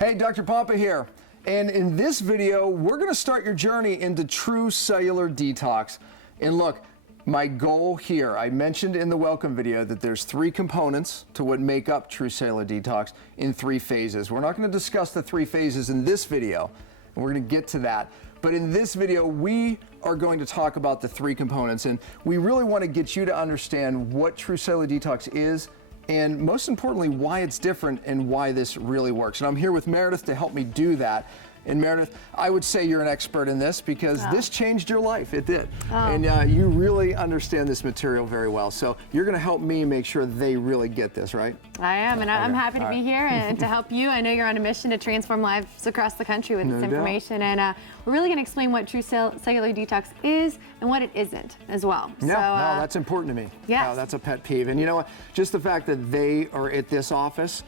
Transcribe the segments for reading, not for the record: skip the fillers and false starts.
Hey, Dr. Pompa here, and in this video, we're going to start your journey into true cellular detox. And look, my goal here, I mentioned in the welcome video that there's 3 components to what make up true cellular detox in 3 phases. We're not going to discuss the 3 phases in this video, and we're going to get to that. But in this video, we are going to talk about the 3 components, and we really want to get you to understand what true cellular detox is, and most importantly, why it's different and why this really works. And I'm here with Meredith to help me do that. And Meredith, I would say you're an expert in this because this changed your life. It did. And you really understand this material very well. So you're going to help me make sure they really get this, right? I am, and I'm happy to be here and to help you. I know you're on a mission to transform lives across the country with this information. And we're really going to explain what true cellular detox is and what it isn't as well. Yeah, no, that's important to me. Yes. That's a pet peeve. And you know what? Just the fact that they are at this office,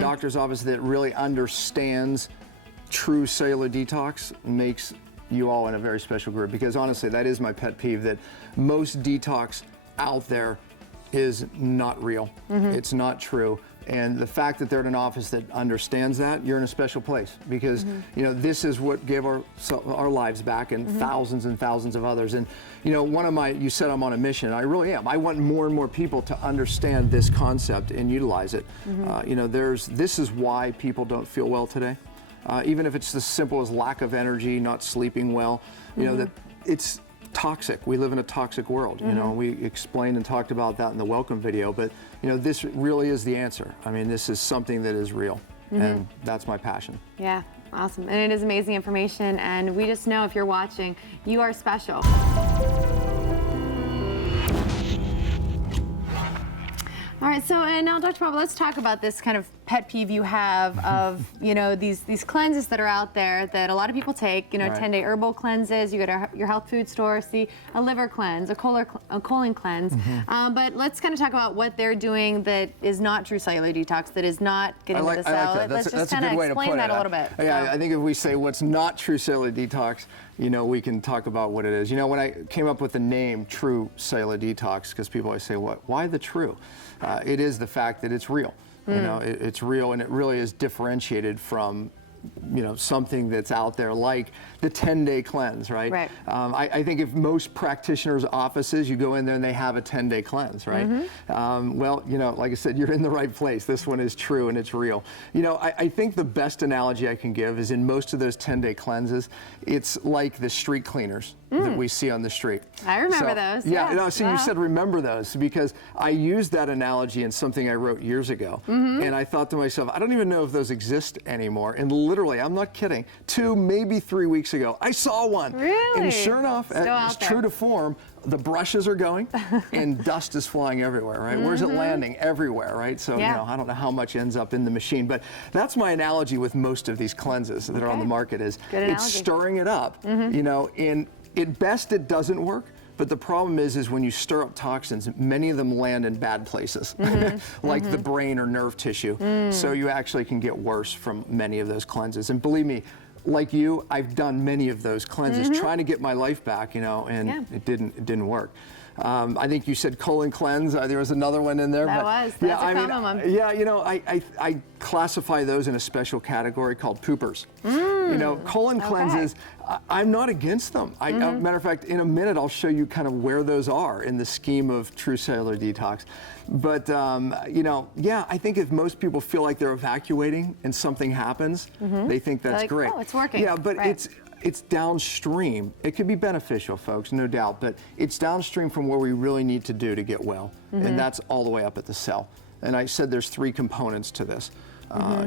doctor's office, that really understands true cellular detox makes you all in a very special group, because honestly, that is my pet peeve, that most detox out there is not real. It's not true. And the fact that they're in an office that understands that, you're in a special place, because you know, this is what gave our lives back, and thousands and thousands of others. And you know, you said I'm on a mission. I really am. I want more and more people to understand this concept and utilize it. You know, this is why people don't feel well today. Even if it's as simple as lack of energy, not sleeping well, you know, that it's toxic. We live in a toxic world. You know, we explained and talked about that in the welcome video, but you know, this really is the answer. I mean, this is something that is real, and that's my passion. Yeah, awesome. And it is amazing information, and we just know if you're watching, you are special. All right, so and now, Dr. Pompa, let's talk about this kind of pet peeve you have of, you know, these cleanses that are out there that a lot of people take, you know, 10-day herbal cleanses. You go to your health food store, see a liver cleanse, a colon cleanse. But let's kind of talk about what they're doing that is not true cellular detox, that is not getting to the cell. Like that. Let's just kind of explain that a little bit. Yeah, I think if we say what's not true cellular detox, you know, we can talk about what it is. You know, when I came up with the name True Cellular Detox, because people always say, why the true? It is the fact that it's real. You know, it's real, and it really is differentiated from, you know, something that's out there like the 10-day cleanse, right? Right. I think if most practitioners' offices, you go in there and they have a 10-day cleanse, right? Well, you know, like I said, you're in the right place. This one is true and it's real. You know, I think the best analogy I can give is in most of those 10-day cleanses, it's like the street cleaners that we see on the street. I remember those. Yeah, no, so you said remember those, because I used that analogy in something I wrote years ago. And I thought to myself, I don't even know if those exist anymore. And literally, I'm not kidding, 2, maybe 3 weeks ago, I saw one. Really? And sure enough, it's true to form, the brushes are going and dust is flying everywhere, right? Where's it landing? Everywhere, right? So, you know, I don't know how much ends up in the machine, but that's my analogy with most of these cleanses that are on the market is it's stirring it up, you know, and at best it doesn't work. But the problem is when you stir up toxins, many of them land in bad places, like the brain or nerve tissue. So you actually can get worse from many of those cleanses. And believe me, like you, I've done many of those cleanses trying to get my life back, you know, and it didn't work. I think you said colon cleanse. There was another one in there. That's yeah, a common one. Yeah, you know, I classify those in a special category called poopers. You know, colon cleanses, I'm not against them. Matter of fact, in a minute, I'll show you kind of where those are in the scheme of true cellular detox. But, you know, yeah, I think if most people feel like they're evacuating and something happens, they think that's like, great. oh, it's working. Yeah, but Right. it's downstream. It could be beneficial, folks, no doubt, but it's downstream from what we really need to do to get well, and that's all the way up at the cell. And I said there's 3 components to this.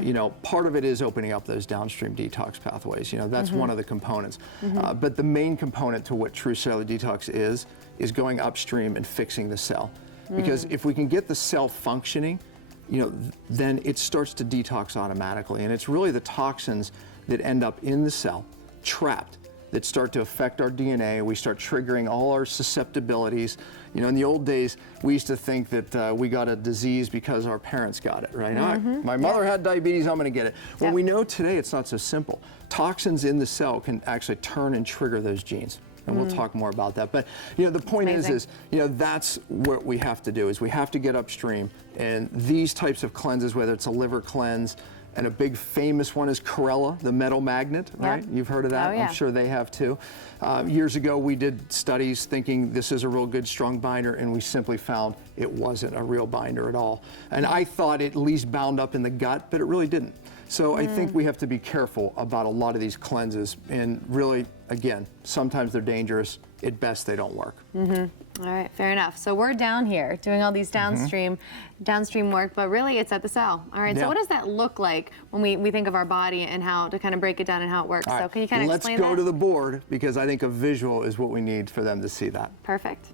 You know, part of it is opening up those downstream detox pathways. You know, that's one of the components. But the main component to what true cellular detox is going upstream and fixing the cell. Because if we can get the cell functioning, you know, then it starts to detox automatically. And it's really the toxins that end up in the cell, trapped, that start to affect our DNA. We start triggering all our susceptibilities. You know, in the old days, we used to think that we got a disease because our parents got it, right? My mother had diabetes, I'm gonna get it. Well, we know today it's not so simple. Toxins in the cell can actually turn and trigger those genes. And we'll talk more about that. But, you know, the point is, you know, that's what we have to do, is we have to get upstream. And these types of cleanses, whether it's a liver cleanse, and a big famous one is Corella, the metal magnet, right? You've heard of that? Oh, yeah. I'm sure they have too. Years ago, we did studies thinking this is a real good, strong binder, and we simply found it wasn't a real binder at all. And I thought it at least bound up in the gut, but it really didn't. So I think we have to be careful about a lot of these cleanses, and really, again, sometimes they're dangerous. At best, they don't work. All right, fair enough. So we're down here doing all these downstream work, but really it's at the cell. All right, so what does that look like when we think of our body and how to kind of break it down and how it works? All So right, can you kind of let's explain that? go to the board, because I think a visual is what we need for them to see that. Perfect.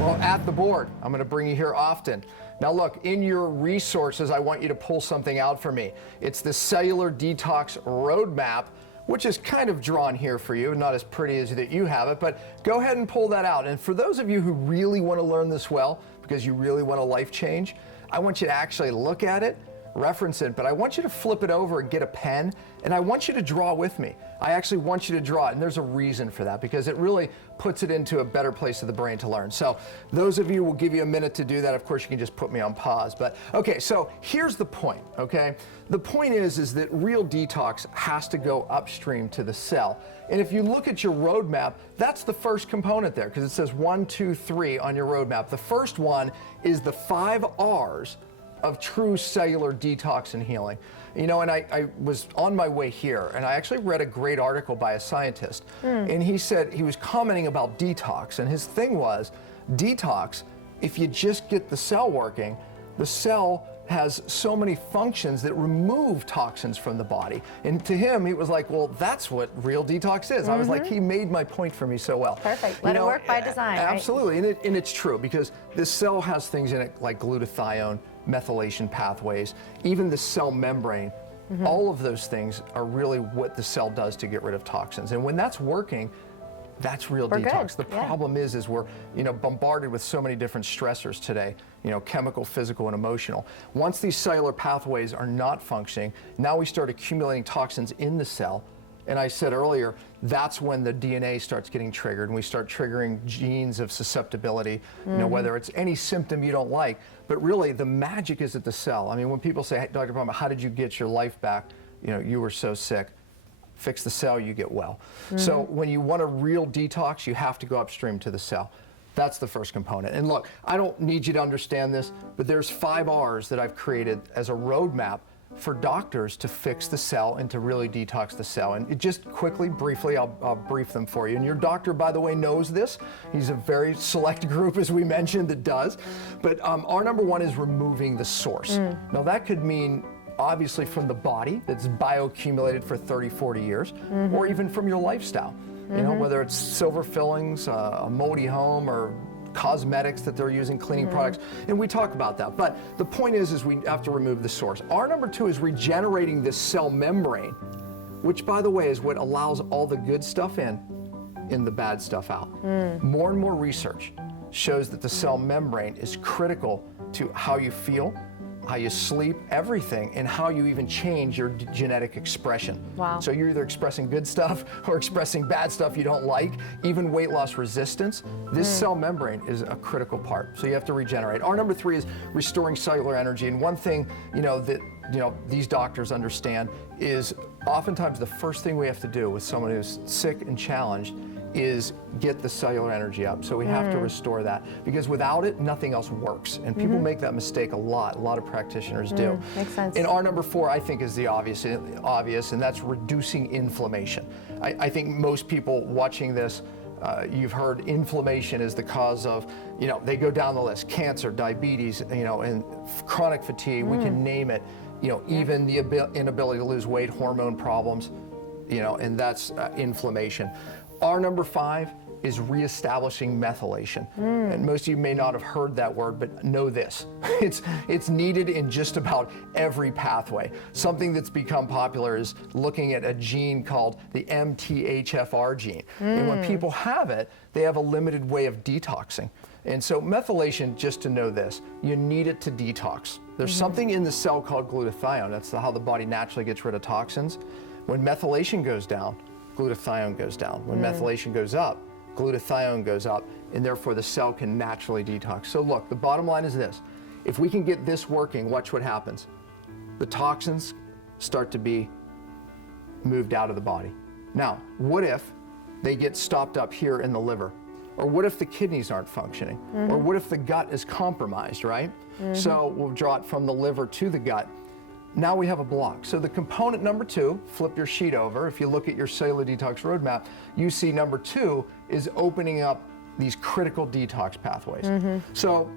Well, at the board, I'm going to bring you here often. Now look, in your resources, I want you to pull something out for me. It's the Cellular Detox Roadmap, which is kind of drawn here for you, not as pretty as that you have it, but go ahead and pull that out. And for those of you who really want to learn this well, because you really want a life change, I want you to actually look at it, reference it, but I want you to flip it over and get a pen, and I want you to draw with me. I actually want you to draw it, and there's a reason for that, because it really puts it into a better place of the brain to learn. So those of you, will give you a minute to do that. Of course, you can just put me on pause. But okay, so here's the point, okay? The point is that real detox has to go upstream to the cell. And if you look at your roadmap, that's the first component there, because it says 1, 2, 3 on your roadmap. The first one is the 5 R's of true cellular detox and healing. You know, and I was on my way here, and I actually read a great article by a scientist, and he said, he was commenting about detox, and his thing was, detox, if you just get the cell working, the cell has so many functions that remove toxins from the body. And to him, he was like, well, that's what real detox is. I was like, he made my point for me so well. Perfect. Let it work by design. Absolutely, right? And it's true, because this cell has things in it like glutathione, methylation pathways, even the cell membrane. All of those things are really what the cell does to get rid of toxins. And when that's working, that's real detox. Good. The problem is we're, you know, bombarded with so many different stressors today, you know, chemical, physical, and emotional. Once these cellular pathways are not functioning, now we start accumulating toxins in the cell. And I said earlier, that's when the DNA starts getting triggered, and we start triggering genes of susceptibility, you know, whether it's any symptom you don't like. But really, the magic is at the cell. I mean, when people say, hey, Dr. Palmer, how did you get your life back? You know, you were so sick. Fix the cell, you get well. So when you want a real detox, you have to go upstream to the cell. That's the first component. And look, I don't need you to understand this, but there's 5 R's that I've created as a roadmap for doctors to fix the cell and to really detox the cell. And just quickly, briefly, I'll brief them for you. And your doctor, by the way, knows this. He's a very select group, as we mentioned, that does. But our number 1 is removing the source. Now that could mean obviously from the body that's bioaccumulated for 30, 40 years, or even from your lifestyle. You know, whether it's silver fillings, a moldy home, or cosmetics that they're using, cleaning products, and we talk about that. But the point is we have to remove the source. Our number 2 is regenerating this cell membrane, which, by the way, is what allows all the good stuff in and the bad stuff out. More and more research shows that the cell membrane is critical to how you feel, how you sleep, everything, and how you even change your genetic expression. Wow. So you're either expressing good stuff or expressing bad stuff you don't like, even weight loss resistance. This cell membrane is a critical part, so you have to regenerate. Our number 3 is restoring cellular energy, and one thing, that these doctors understand is oftentimes the first thing we have to do with someone who's sick and challenged is get the cellular energy up. So we have to restore that, because without it, nothing else works. And people make that mistake a lot. A lot of practitioners do. Makes sense. And our number 4, I think, is the obvious, and that's reducing inflammation. I think most people watching this, you've heard inflammation is the cause of, they go down the list: cancer, diabetes, and chronic fatigue. We can name it. Even the inability to lose weight, hormone problems, and that's inflammation. Our number 5 is reestablishing methylation. And most of you may not have heard that word, but know this. It's needed in just about every pathway. Something that's become popular is looking at a gene called the MTHFR gene. And when people have it, they have a limited way of detoxing. And so methylation, just to know this, you need it to detox. There's something in the cell called glutathione. That's how the body naturally gets rid of toxins. When methylation goes down, glutathione goes down. When methylation goes up, glutathione goes up, and therefore the cell can naturally detox. So look, the bottom line is this. If we can get this working, watch what happens. The toxins start to be moved out of the body. Now, what if they get stopped up here in the liver? Or what if the kidneys aren't functioning? Or what if the gut is compromised, right? So we'll draw it from the liver to the gut. Now we have a block. So the component number 2, flip your sheet over. If you look at your cellular detox roadmap, you see number 2 is opening up these critical detox pathways. So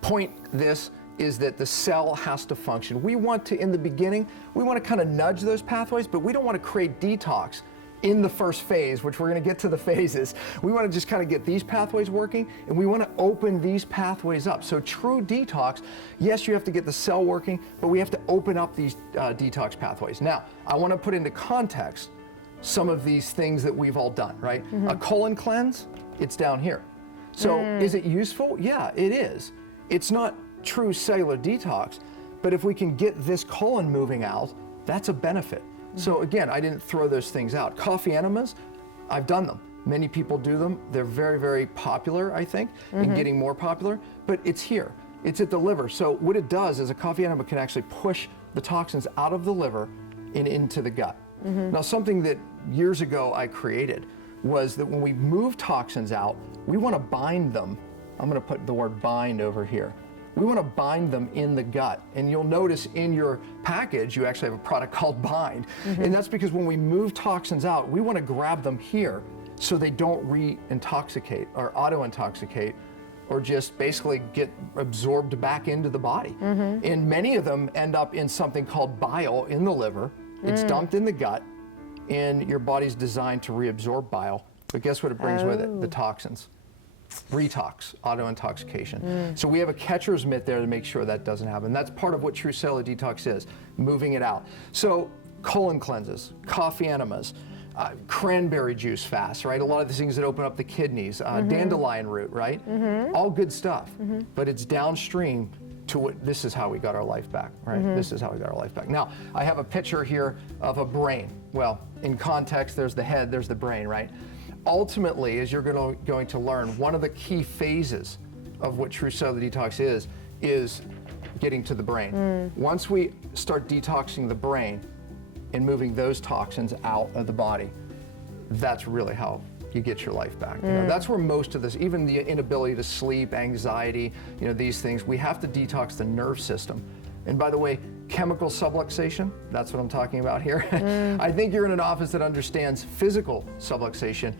point this is that the cell has to function. We want to, in the beginning, we want to kind of nudge those pathways, but we don't want to create detox in the first phase, which we're going to get to the phases. We want to just kind of get these pathways working, and we want to open these pathways up. So true detox, yes, you have to get the cell working, but we have to open up these detox pathways. Now, I want to put into context some of these things that we've all done, right? A colon cleanse, it's down here. So is it useful? Yeah, it is. It's not true cellular detox, but if we can get this colon moving out, that's a benefit. So again, I didn't throw those things out. Coffee enemas, I've done them. Many people do them. They're very, very popular, I think, and getting more popular, but it's here. It's at the liver. So what it does is a coffee enema can actually push the toxins out of the liver and into the gut. Now, something that years ago I created was that when we move toxins out, we want to bind them. I'm going to put the word bind over here. We want to bind them in the gut. And you'll notice in your package, you actually have a product called Bind. And that's because when we move toxins out, we want to grab them here so they don't re-intoxicate or auto-intoxicate or just basically get absorbed back into the body. And many of them end up in something called bile in the liver. It's dumped in the gut, and your body's designed to reabsorb bile. But guess what it brings with it? The toxins. Retox, auto-intoxication. So we have a catcher's mitt there to make sure that doesn't happen. That's part of what true cellular detox is, moving it out. So colon cleanses, coffee enemas, cranberry juice fast, right? A lot of the things that open up the kidneys, dandelion root, right? All good stuff, but it's downstream to what, this is how we got our life back, right? This is how we got our life back. Now, I have a picture here of a brain. Well, in context, there's the head, there's the brain, right? Ultimately, as you're going to learn, one of the key phases of what true cellular detox is getting to the brain. Once we start detoxing the brain and moving those toxins out of the body, that's really how you get your life back. That's where most of this, even the inability to sleep, anxiety, these things, we have to detox the nerve system. And by the way, chemical subluxation, that's what I'm talking about here. I think you're in an office that understands physical subluxation,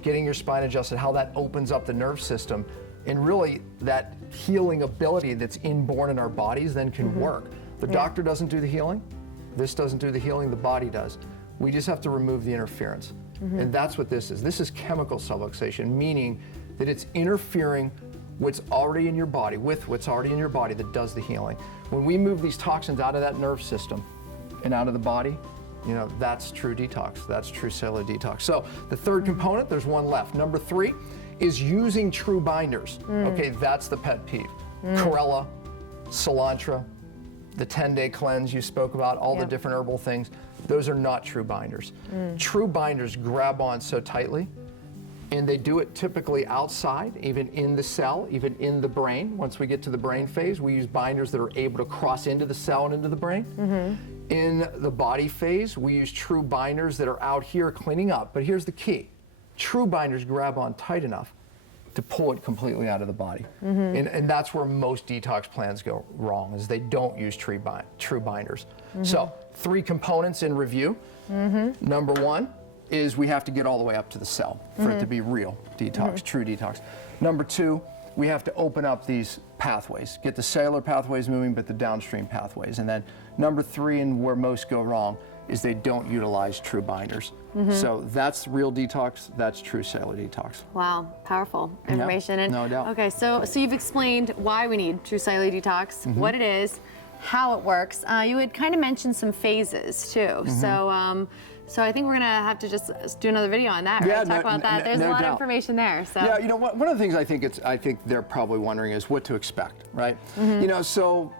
getting your spine adjusted, how that opens up the nerve system, and really that healing ability that's inborn in our bodies then can work. The doctor doesn't do the healing, this doesn't do the healing, the body does. We just have to remove the interference. And that's what this is. This is chemical subluxation, meaning that it's interfering what's already in your body, with what's already in your body that does the healing. When we move these toxins out of that nerve system and out of the body, that's true detox. That's true cellular detox. So the third component, there's one left. Number 3 is using true binders. Okay, that's the pet peeve. Chlorella, cilantro, the 10-day cleanse you spoke about, all the Yep. different herbal things, those are not true binders. True binders grab on so tightly, and they do it typically outside, even in the cell, even in the brain. Once we get to the brain phase, we use binders that are able to cross into the cell and into the brain. In the body phase, we use true binders that are out here cleaning up. But here's the key. True binders grab on tight enough to pull it completely out of the body. And that's where most detox plans go wrong, is they don't use true binders. So 3 components in review. Number 1 is we have to get all the way up to the cell for it to be real detox, true detox. Number 2, we have to open up these pathways, get the cellular pathways moving, but the downstream pathways. And then number 3, and where most go wrong, is they don't utilize true binders. So that's real detox, that's true cellular detox. Wow, powerful information. And no doubt. Okay, so you've explained why we need true cellular detox, what it is, how it works. You had kind of mentioned some phases too. So I think we're gonna have to just do another video on that, right? Yeah, Talk about that. There's no a lot doubt. of information there. So Yeah, you know, one of the things I think they're probably wondering is what to expect, right? You know, so,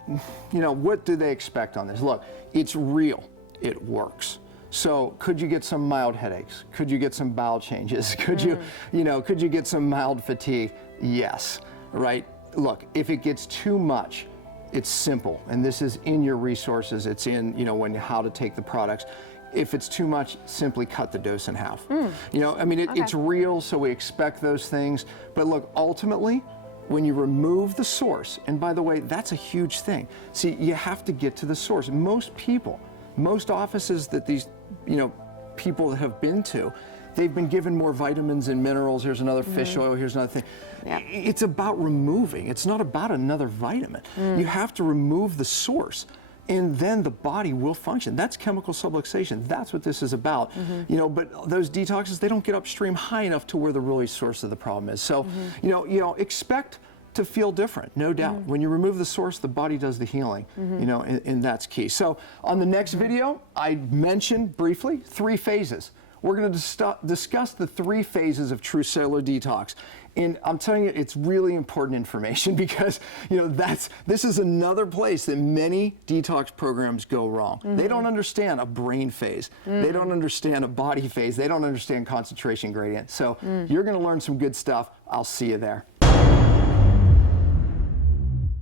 you know, what do they expect on this? Look, it's real, it works. So could you get some mild headaches? Could you get some bowel changes? Could could you get some mild fatigue? Yes, right? Look, if it gets too much, it's simple, and this is in your resources. It's in, how to take the products. If it's too much, simply cut the dose in half. It's real, so we expect those things. But look, ultimately, when you remove the source, and by the way, that's a huge thing. See, you have to get to the source. Most offices that these, people have been to, they've been given more vitamins and minerals. Here's another fish oil, here's another thing. Yep. It's about removing. It's not about another vitamin. You have to remove the source, and then the body will function. That's chemical subluxation. That's what this is about. But those detoxes, they don't get upstream high enough to where the really source of the problem is. So, expect to feel different, no doubt. When you remove the source, the body does the healing, and that's key. So on the next video, I mentioned briefly 3 phases. We're going to discuss the 3 phases of true cellular detox. And I'm telling you, it's really important information because, this is another place that many detox programs go wrong. They don't understand a brain phase. They don't understand a body phase. They don't understand concentration gradient. So you're going to learn some good stuff. I'll see you there.